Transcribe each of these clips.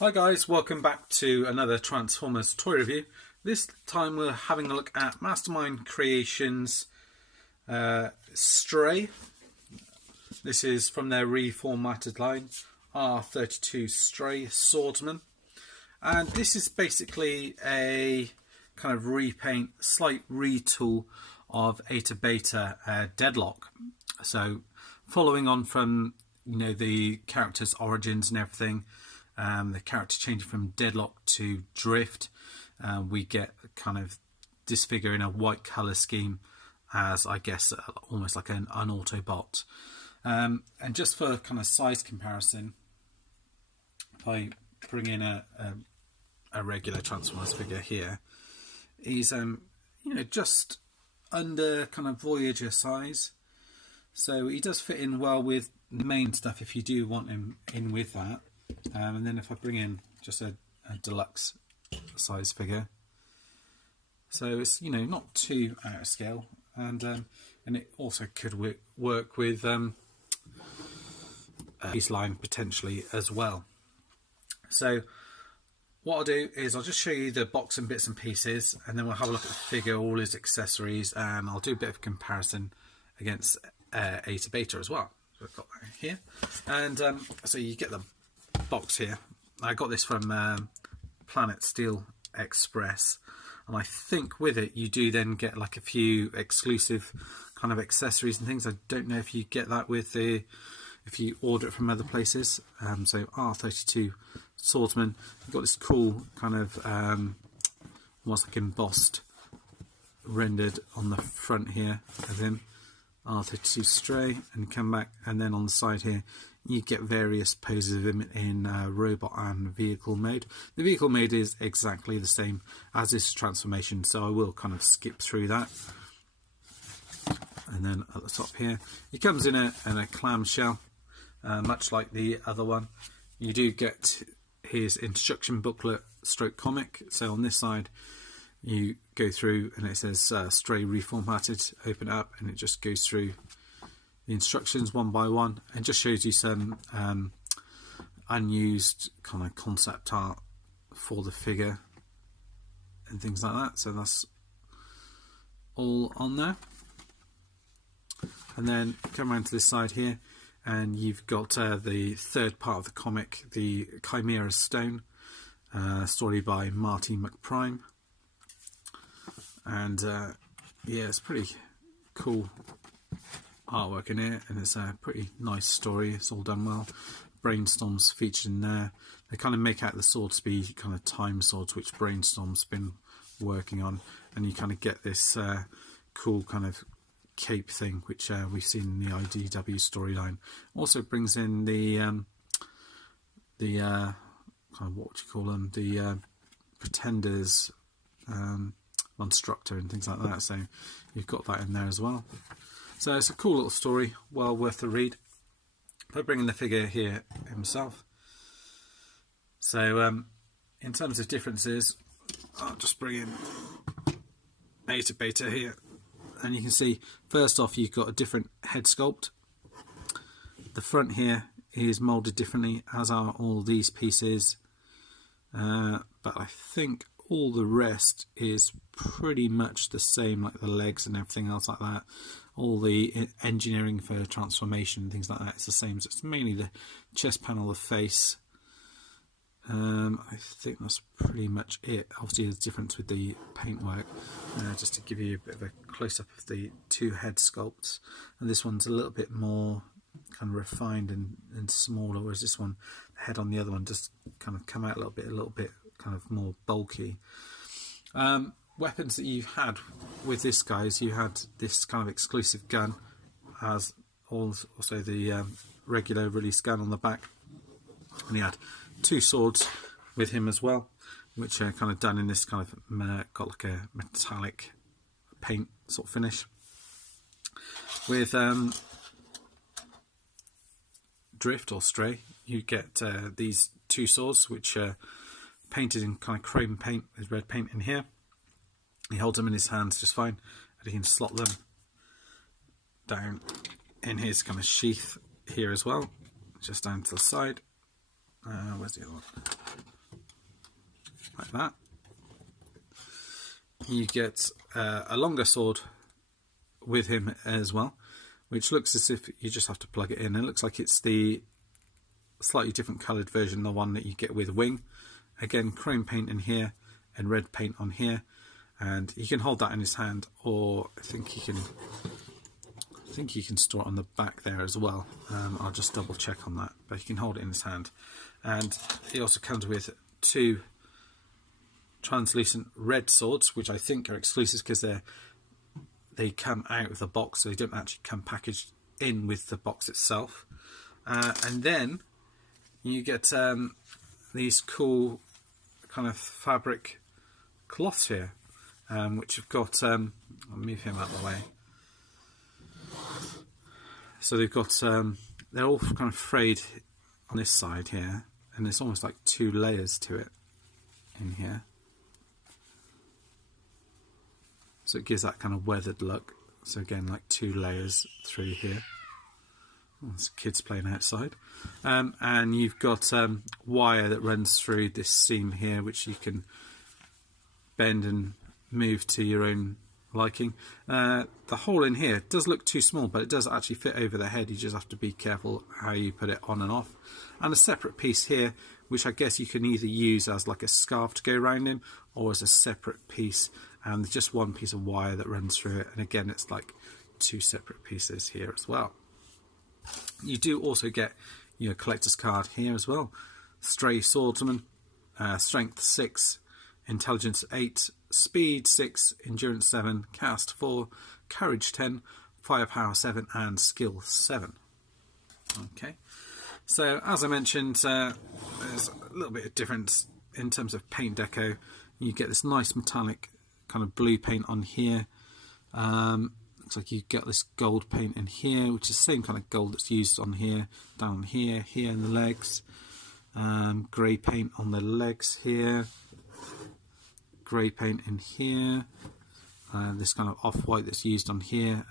Hi guys, welcome back to another Transformers toy review. This time we're having a look at Mastermind Creations Stray. This is from their reformatted line, R-32 Stray Swordsman. And this is basically a kind of repaint, slight retool of Eta Beta Deadlock. So following on from the character's origins and everything, the character changing from Deadlock to Drift, we get kind of this figure in a white colour scheme as, I guess, almost like an Autobot. And just for kind of size comparison, if I bring in a regular Transformers figure here, he's just under kind of Voyager size, so he does fit in well with the main stuff if you do want him in with that. And then if I bring in just a deluxe size figure, so it's not too out of scale, and it also could work with his line potentially as well. So what I'll do is I'll just show you the box and bits and pieces, and then we'll have a look at the figure, all his accessories, and I'll do a bit of comparison against Eta Beta as well. So I've got that here, and so you get the box here. I got this from Planet Steel Express, and I think with it you do then get like a few exclusive kind of accessories and things. I don't know if you get that with if you order it from other places. So R-32 Swordsman, you've got this cool kind of almost like embossed rendered on the front here of him, R-32 Stray, and come back, and then on the side here you get various poses of him in robot and vehicle mode. The vehicle mode is exactly the same as this transformation, so I will kind of skip through that. And then at the top here, he comes in a clamshell, much like the other one. You do get his instruction booklet stroke comic. So on this side you go through and it says Stray reformatted, open it up, and it just goes through the instructions one by one and just shows you some unused kind of concept art for the figure and things like that. So that's all on there. And then come around to this side here, and you've got the third part of the comic, the Chimera Stone, story by Marty McPrime. And yeah, it's pretty cool artwork in here, and it's a pretty nice story. It's all done well. Brainstorm's featured in there. They kind of make out the swords to be kind of time swords, which Brainstorm's been working on, and you kind of get this cool kind of cape thing, which we've seen in the IDW storyline. Also brings in the kind of, what would you call them, the Pretenders Monstructor and things like that, so you've got that in there as well. So it's a cool little story, well worth a read. If I bring in the figure here himself, so in terms of differences, I'll just bring in Eta Beta here, and you can see first off you've got a different head sculpt. The front here is moulded differently, as are all these pieces, but I think all the rest is pretty much the same, like the legs and everything else like that. All the engineering for transformation and things like that is the same. So it's mainly the chest panel, the face. I think that's pretty much it. Obviously there's a difference with the paintwork, just to give you a bit of a close-up of the two head sculpts. And this one's a little bit more kind of refined and smaller, whereas this one, the head on the other one, just kind of come out a little bit kind of more bulky. Weapons that you've had with this, guys, you had this kind of exclusive gun, as also the regular release gun on the back, and he had two swords with him as well, which are kind of done in this kind of got like a metallic paint sort of finish. With Drift or Stray, you get these two swords, which are painted in kind of chrome paint with red paint in here. He holds them in his hands just fine, and he can slot them down in his kind of sheath here as well, just down to the side. Where's the other one? Like that. You get a longer sword with him as well, which looks as if you just have to plug it in. It looks like it's the slightly different coloured version, the one that you get with Wing. Again, chrome paint in here and red paint on here, and he can hold that in his hand, or I think he can store it on the back there as well. I'll just double check on that, but he can hold it in his hand. And he also comes with 2 translucent red swords, which I think are exclusives because they come out of the box, so they don't actually come packaged in with the box itself. And then you get these cool kind of fabric cloths here, which have got, I'll move him out of the way. So they've got, they're all kind of frayed on this side here, and there's almost like 2 layers to it in here. So it gives that kind of weathered look. So again, like 2 layers through here. Oh, there's kids playing outside. And you've got wire that runs through this seam here, which you can bend and move to your own liking. The hole in here does look too small, but it does actually fit over the head. You just have to be careful how you put it on and off. And a separate piece here, which I guess you can either use as like a scarf to go around in, or as a separate piece, and just 1 piece of wire that runs through it. And again, it's like 2 separate pieces here as well. You do also get your collector's card here as well. Stray Swordsman, Strength 6, Intelligence 8, Speed 6, Endurance 7, Cast 4, Courage 10, Firepower 7, and Skill 7. Okay, so as I mentioned, there's a little bit of difference in terms of paint deco. You get this nice metallic kind of blue paint on here. Looks like you get this gold paint in here, which is the same kind of gold that's used on here, down here, here in the legs. Grey paint on the legs here. Grey paint in here. This kind of off-white that's used on here,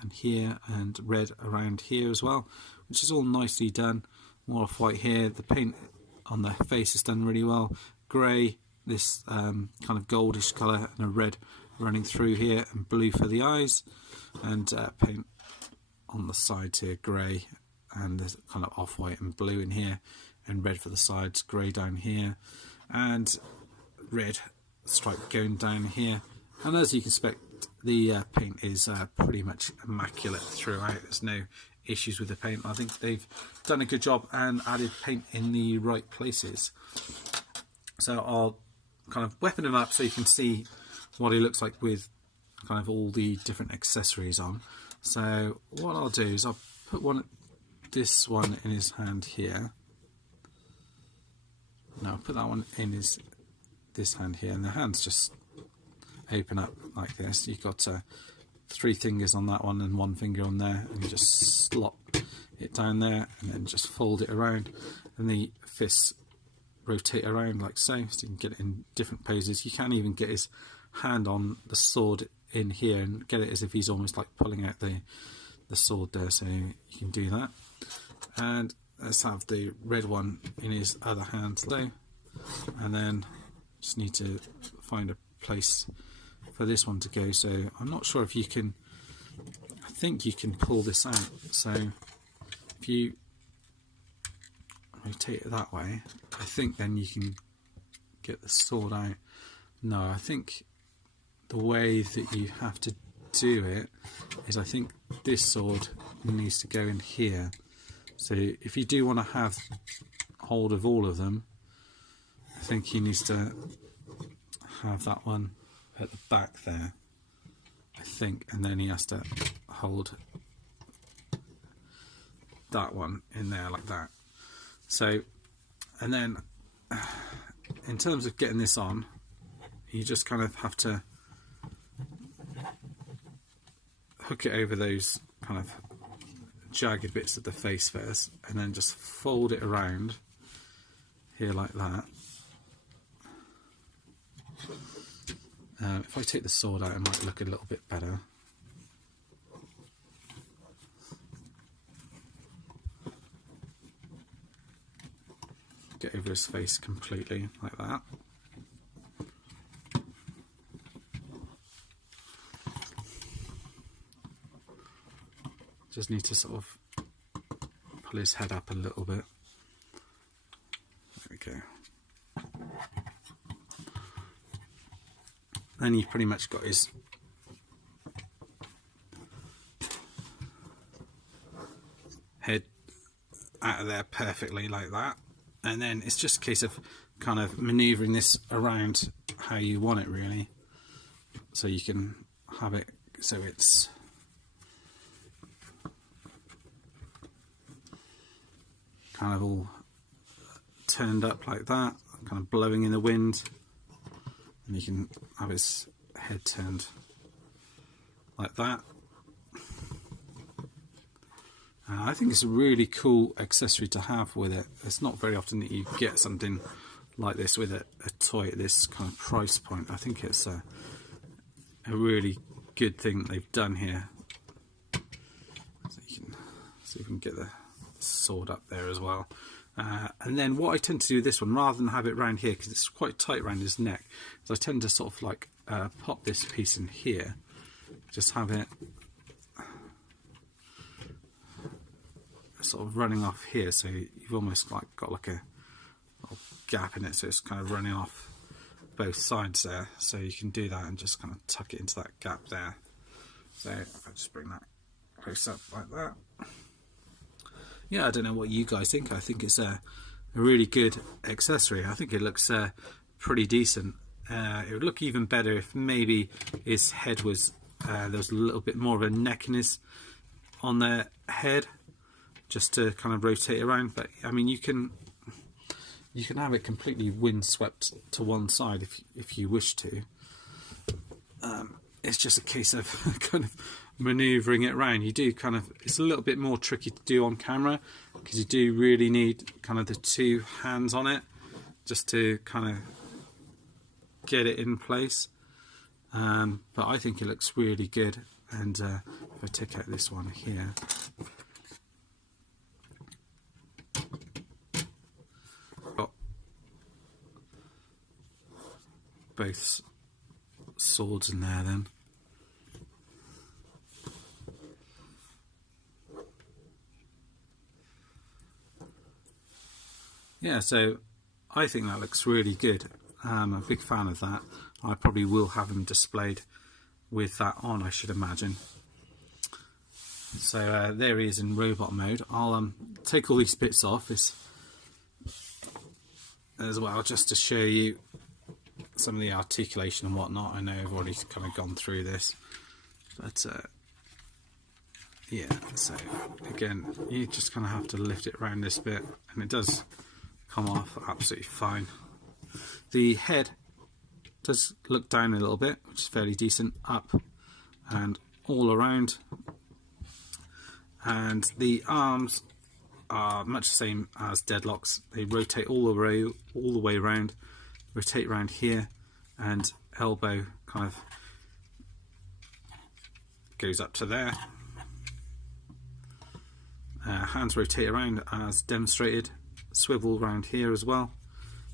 and red around here as well, which is all nicely done. More off-white here. The paint on the face is done really well. Grey, this kind of goldish colour, and a red running through here, and blue for the eyes, and paint on the sides here, grey, and there's kind of off-white and blue in here, and red for the sides, grey down here, and red stripe going down here. And as you can expect, the paint is pretty much immaculate throughout. There's no issues with the paint. I think they've done a good job and added paint in the right places. So I'll kind of weapon him up so you can see what he looks like with kind of all the different accessories on. So what I'll do is I'll put this one in his hand here. Now I'll put that one in this hand here, and the hands just open up like this. You've got 3 fingers on that one and 1 finger on there, and you just slop it down there and then just fold it around, and the fists rotate around like so you can get it in different poses. You can even get his hand on the sword in here and get it as if he's almost like pulling out the sword there, so you can do that. And let's have the red one in his other hand though, and then just need to find a place for this one to go. So I'm not sure if you can, I think you can pull this out. So if you rotate it that way, I think then you can get the sword out. No, I think the way that you have to do it is, I think this sword needs to go in here. So if you do want to have hold of all of them, I think he needs to have that one at the back there, I think, and then he has to hold that one in there like that. So, and then in terms of getting this on, you just kind of have to hook it over those kind of jagged bits of the face first, and then just fold it around here like that. If I take the sword out, it might look a little bit better. Get over over his face completely like that. Just need to sort of pull his head up a little bit. There we go. Then you've pretty much got his head out of there perfectly like that, and then it's just a case of kind of maneuvering this around how you want it really, so you can have it so it's kind of all turned up like that, kind of blowing in the wind, and you can have his head turned like that. I think it's a really cool accessory to have with it. It's not very often that you get something like this with a toy at this kind of price point. I think it's a really good thing that they've done here. So you can see if we can get the sword up there as well. And then what I tend to do with this one, rather than have it round here, because it's quite tight around his neck, is I tend to sort of like pop this piece in here, just have it sort of running off here, so you've almost like got like a little gap in it, so it's kind of running off both sides there. So you can do that and just kind of tuck it into that gap there. So if I just bring that close up like that. Yeah, I don't know what you guys think. I think it's a really good accessory. I think it looks pretty decent. It would look even better if maybe his head was there was a little bit more of a neckiness on the head, just to kind of rotate around. But I mean, you can have it completely windswept to one side if you wish to. It's just a case of kind of maneuvering it around. You do kind of, it's a little bit more tricky to do on camera, because you do really need kind of the two hands on it just to kind of get it in place. But I think it looks really good. And if I take out this one here, got both swords in there then. Yeah, so I think that looks really good. I'm a big fan of that. I probably will have them displayed with that on, I should imagine. So there he is in robot mode. I'll take all these bits off as well, just to show you some of the articulation and whatnot. I know I've already kind of gone through this, but yeah, so again, you just kind of have to lift it around this bit, and it does come off absolutely fine. The head does look down a little bit, which is fairly decent, up and all around, and the arms are much the same as Deadlock's. They rotate all the way around, rotate around here, and elbow kind of goes up to there. Hands rotate around as demonstrated, swivel around here as well.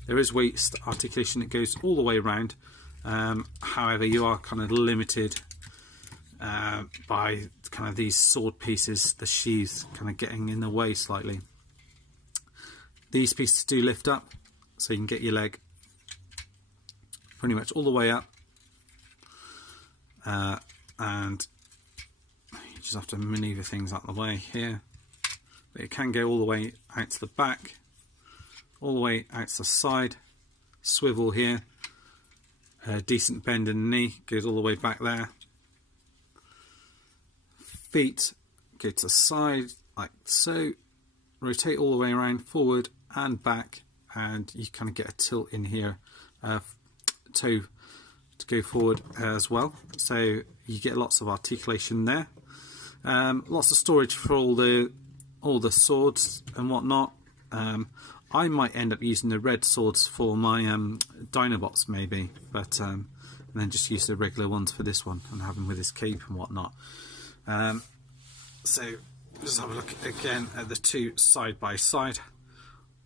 There is waist articulation that goes all the way around. However, you are kind of limited by kind of these sword pieces, the sheaths kind of getting in the way slightly. These pieces do lift up, so you can get your leg pretty much all the way up, and you just have to maneuver things out of the way here. But it can go all the way out to the back, all the way out to the side, swivel here, a decent bend in the knee, goes all the way back there. Feet go to the side like so, rotate all the way around, forward and back, and you kind of get a tilt in here, toe to go forward as well, so you get lots of articulation there. Lots of storage for all the swords and whatnot. I might end up using the red swords for my Dinobots maybe, but and then just use the regular ones for this one and have him with his cape and whatnot. So just have a look again at the two side by side.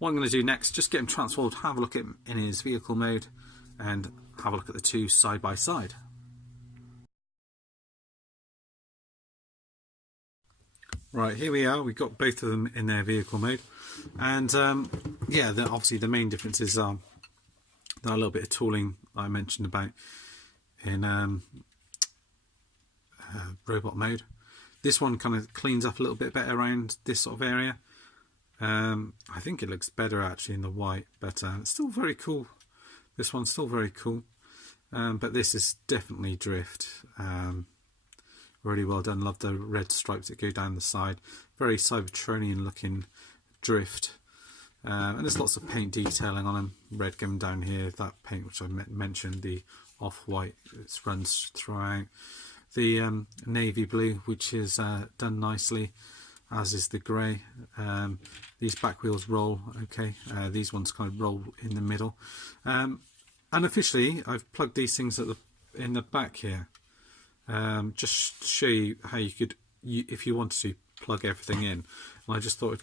what I'm going to do next, just get him transformed, have a look at him in his vehicle mode, and have a look at the two side by side. Right, here we are. We've got both of them in their vehicle mode, and yeah, obviously the main differences are that little bit of tooling I mentioned about in robot mode. This one kind of cleans up a little bit better around this sort of area. I think it looks better actually in the white, but it's still very cool. This one's still very cool, but this is definitely drift. Really well done. Love the red stripes that go down the side. Very Cybertronian looking drift. And there's lots of paint detailing on them. Red going down here. That paint which I mentioned, the off-white, it runs throughout. The navy blue, which is done nicely, as is the grey. These back wheels roll. Okay, these ones kind of roll in the middle. Unofficially, I've plugged these things at in the back here. Just to show you how you could, if you wanted to, plug everything in. And I just thought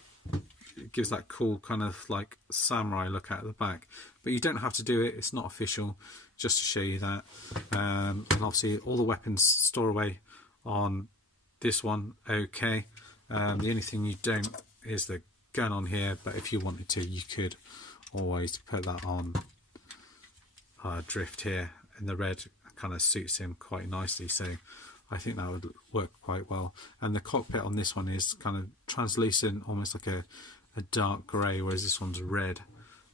it gives that cool kind of like samurai look out the back, but you don't have to do it. It's not official, just to show you that. And obviously all the weapons store away on this one. Okay, the only thing you don't is the gun on here, but if you wanted to, you could always put that on drift here, and the red kind of suits him quite nicely, so I think that would work quite well. And the cockpit on this one is kind of translucent, almost like a dark grey, whereas this one's red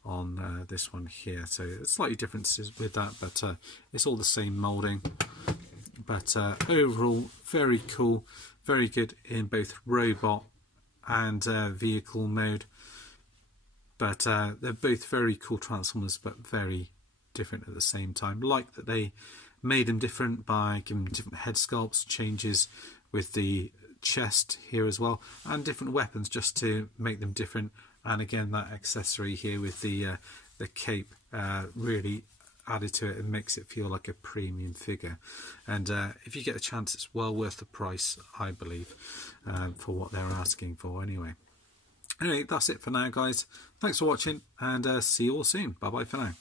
on this one here, so slightly differences with that, but it's all the same moulding. But overall, very cool, very good in both robot and vehicle mode. But they're both very cool Transformers, but very different at the same time. Like that they made them different by giving them different head sculpts, changes with the chest here as well, and different weapons just to make them different. And again, that accessory here with the cape really added to it and makes it feel like a premium figure. And if you get a chance, it's well worth the price, I believe, for what they're asking for anyway. Anyway, that's it for now, guys. Thanks for watching, and see you all soon. Bye bye for now.